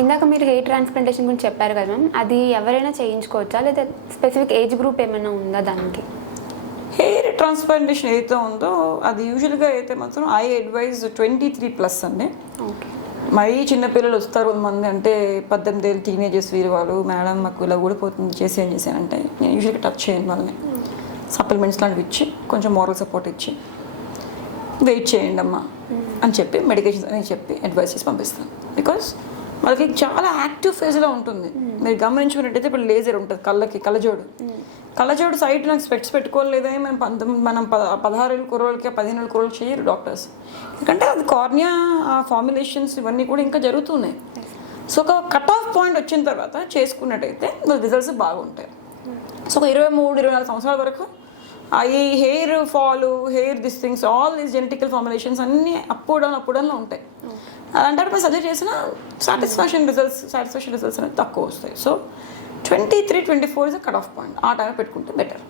ఇందాక మీరు hair transplantation గురించి చెప్పారు కదా మ్యామ్, అది ఎవరైనా చేయించుకోవచ్చా లేదా స్పెసిఫిక్ ఏజ్ గ్రూప్ ఏమైనా ఉందా దానికి? హెయిర్ ట్రాన్స్ప్లాంటేషన్ ఏదైతే ఉందో అది యూజువల్గా అయితే మాత్రం ఐ అడ్వైజ్ 23+ అండి. ఓకే. మరీ చిన్నపిల్లలు వస్తారు కొంతమంది, అంటే 18 ఏళ్ళు టీనేజర్స్ వీరు వాళ్ళు, మేడం మాకు ఇలా ఊడిపోతుంది చేసానంటే నేను యూజువల్గా టచ్ చేయను వాళ్ళని. సప్లిమెంట్స్ లాంటివి ఇచ్చి కొంచెం మోరల్ సపోర్ట్ ఇచ్చి వెయిట్ చేయండి అమ్మా అని చెప్పి మెడికేషన్స్ అని చెప్పి అడ్వైస్ చేసి పంపిస్తాను. బికాస్ వాళ్ళకి చాలా యాక్టివ్ ఫేజ్లో ఉంటుంది. మీరు గమనించుకున్నట్టయితే ఇప్పుడు లేజర్ ఉంటుంది కళ్ళజోడు సైడ్ నాకు స్పెట్స్ పెట్టుకోలేదని మనం 16 ఏళ్ళ కుర్రోళ్ళకి 15 ఏళ్ళ కుర్రోళ్ళకి చేయరు డాక్టర్స్. ఎందుకంటే అది కార్నియా ఫార్ములేషన్స్ ఇవన్నీ కూడా ఇంకా జరుగుతున్నాయి. సో ఒక కట్ ఆఫ్ పాయింట్ వచ్చిన తర్వాత చేసుకున్నట్టయితే రిజల్ట్స్ బాగుంటాయి. సో ఒక 23-24 సంవత్సరాల వరకు ఈ hair fall, hair things all these genetical formulations అన్నీ అప్ డౌన్లో ఉంటాయి. అలాంటప్పుడు మేము సజెస్ట్ చేసిన సాటిస్ఫాక్షన్ రిజల్ట్స్ అనేది తక్కువ వస్తాయి. So 23-24 is cut off point. ఆ టైం పెట్టుకుంటే బెటర్.